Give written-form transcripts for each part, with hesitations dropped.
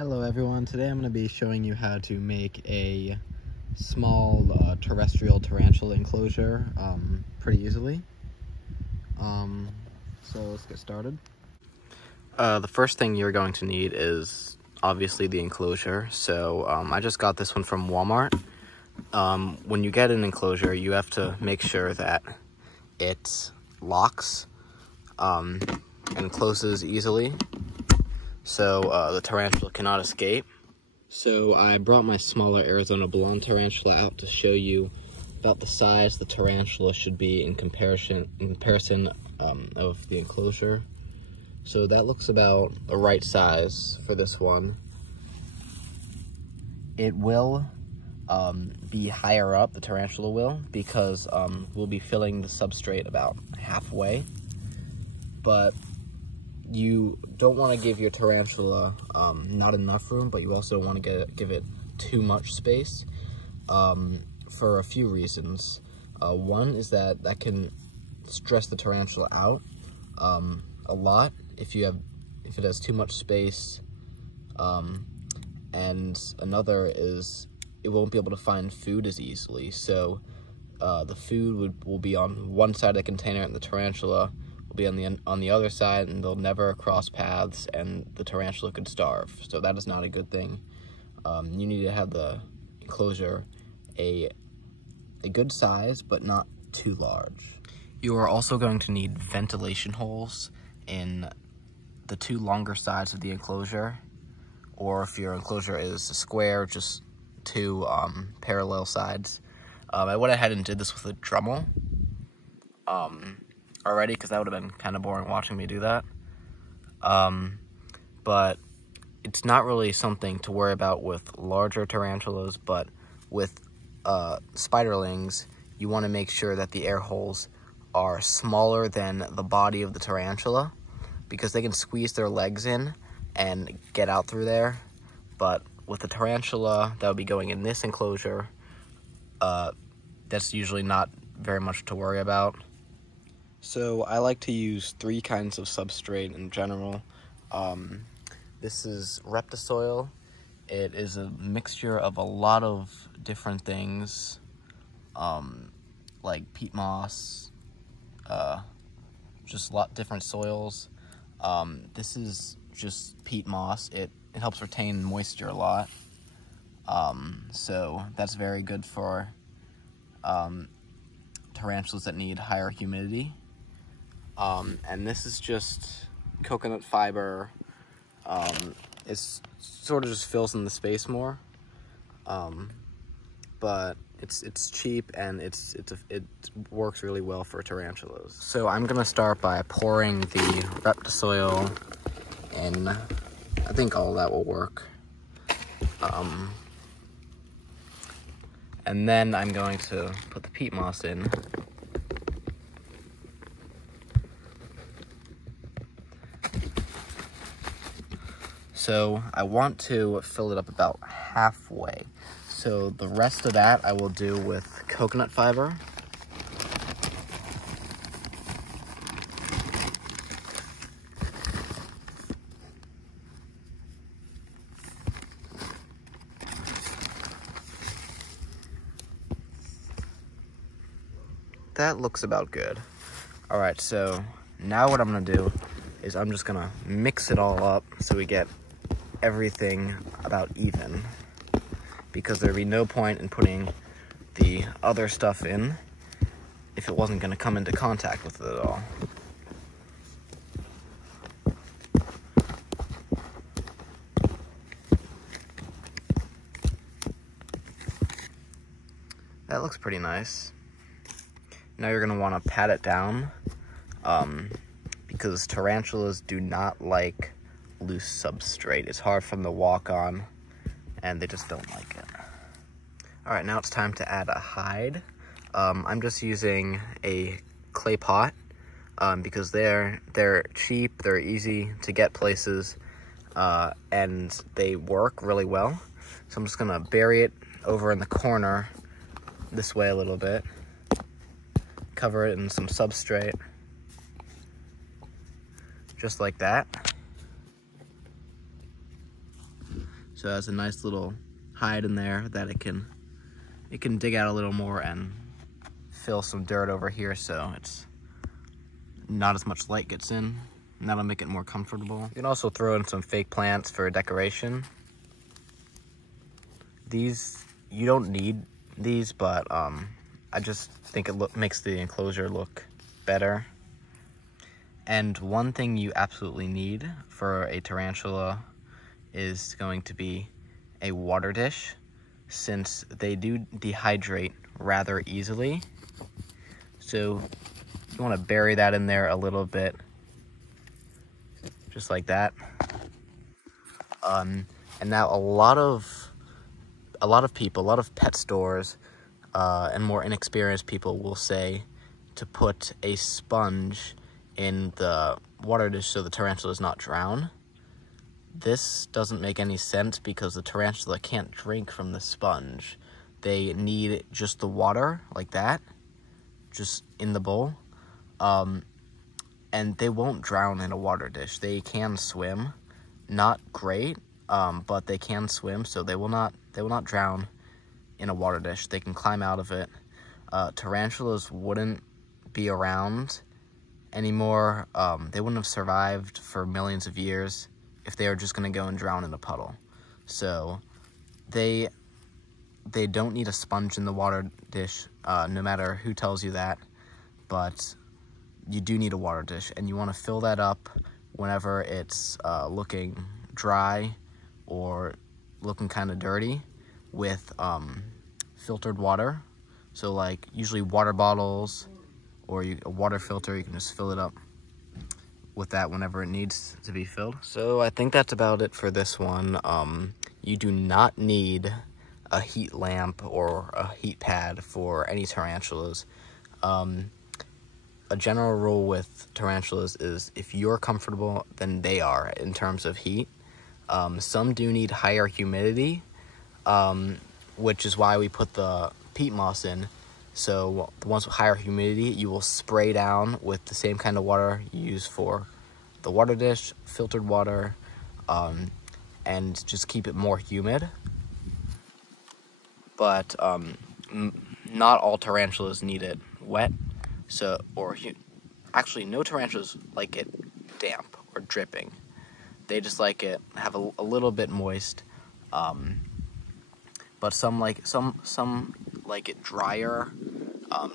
Hello everyone, today I'm going to be showing you how to make a small terrestrial tarantula enclosure pretty easily. So let's get started. The first thing you're going to need is obviously the enclosure. So I just got this one from Walmart. When you get an enclosure, you have to make sure that it locks and closes easily, so the tarantula cannot escape. So I brought my smaller Arizona blonde tarantula out to show you about the size the tarantula should be in comparison of the enclosure. So that looks about the right size for this one. It will be higher up, the tarantula will, because we'll be filling the substrate about halfway. But you don't want to give your tarantula not enough room, but you also don't want to give it too much space for a few reasons. One is that can stress the tarantula out a lot if it has too much space, and another is it won't be able to find food as easily. So the food will be on one side of the container, and the tarantula will be on the other side, and they'll never cross paths, and the tarantula could starve. So that is not a good thing. You need to have the enclosure a good size, but not too large. You are also going to need ventilation holes in the two longer sides of the enclosure, or if your enclosure is a square, just two parallel sides. I went ahead and did this with a Dremel already, because that would have been kind of boring watching me do that. But it's not really something to worry about with larger tarantulas, but with spiderlings, you want to make sure that the air holes are smaller than the body of the tarantula, because they can squeeze their legs in and get out through there. But with the tarantula that would be going in this enclosure, that's usually not very much to worry about. So I like to use 3 kinds of substrate in general. This is Reptisoil. It is a mixture of a lot of different things, like peat moss, just a lot different soils. This is just peat moss. It helps retain moisture a lot. So that's very good for tarantulas that need higher humidity. And this is just coconut fiber. It sort of just fills in the space more, but it's cheap, and it works really well for tarantulas. So I'm gonna start by pouring the Reptisoil in. I think all that will work. And then I'm going to put the peat moss in. So I want to fill it up about halfway. So the rest of that I will do with coconut fiber. That looks about good. All right, so now what I'm gonna do is I'm just gonna mix it all up so we get everything about even, because there'd be no point in putting the other stuff in if it wasn't going to come into contact with it at all. That looks pretty nice. Now you're going to want to pat it down, because tarantulas do not like loose substrate. It's hard for them to walk on, and they just don't like it. All right, now it's time to add a hide. I'm just using a clay pot, because they're cheap, they're easy to get places, and they work really well. So I'm just gonna bury it over in the corner this way a little bit, cover it in some substrate, just like that. So it has a nice little hide in there that it can dig out a little more and fill some dirt over here, so it's not as much light gets in, and that'll make it more comfortable. You can also throw in some fake plants for decoration. These, you don't need these, but I just think it makes the enclosure look better. And one thing you absolutely need for a tarantula is going to be a water dish, since they do dehydrate rather easily. So you want to bury that in there a little bit, just like that. And now a lot of people, a lot of pet stores and more inexperienced people will say to put a sponge in the water dish so the tarantula does not drown. This doesn't make any sense because the tarantula can't drink from the sponge. They need just the water, like that, just in the bowl. And they won't drown in a water dish. They can swim, not great, but they can swim, so they will not drown in a water dish. They can climb out of it. Tarantulas wouldn't be around anymore. They wouldn't have survived for millions of years if they were just gonna go and drown in a puddle. So they don't need a sponge in the water dish, no matter who tells you that, but you do need a water dish, and you want to fill that up whenever it's looking dry or looking kind of dirty with filtered water. So like usually water bottles or a water filter, you can just fill it up with that whenever it needs to be filled. So I think that's about it for this one. You do not need a heat lamp or a heat pad for any tarantulas. A general rule with tarantulas is if you're comfortable, then they are in terms of heat. Some do need higher humidity, which is why we put the peat moss in. So the ones with higher humidity, you will spray down with the same kind of water you use for the water dish, filtered water, and just keep it more humid. But not all tarantulas need it wet. So, actually, no tarantulas like it damp or dripping. They just like it have a little bit moist. But some like it drier.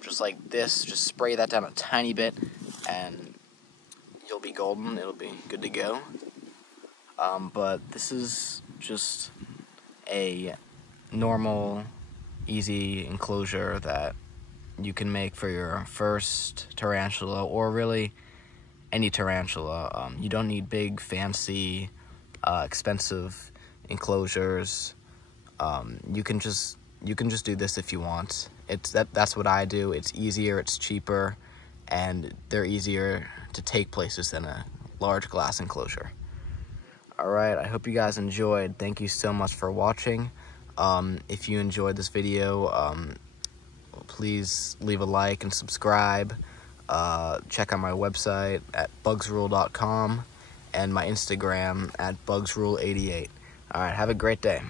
Just like this, just spray that down a tiny bit, and you'll be golden. It'll be good to go. But this is just a normal, easy enclosure that you can make for your first tarantula, or really any tarantula. You don't need big, fancy, expensive enclosures. You can just do this if you want. That's what I do. It's easier, it's cheaper, and they're easier to take places than a large glass enclosure. Alright, I hope you guys enjoyed. Thank you so much for watching. If you enjoyed this video, please leave a like and subscribe. Check out my website at bugsrule.com and my Instagram at bugsrule88. Alright, have a great day.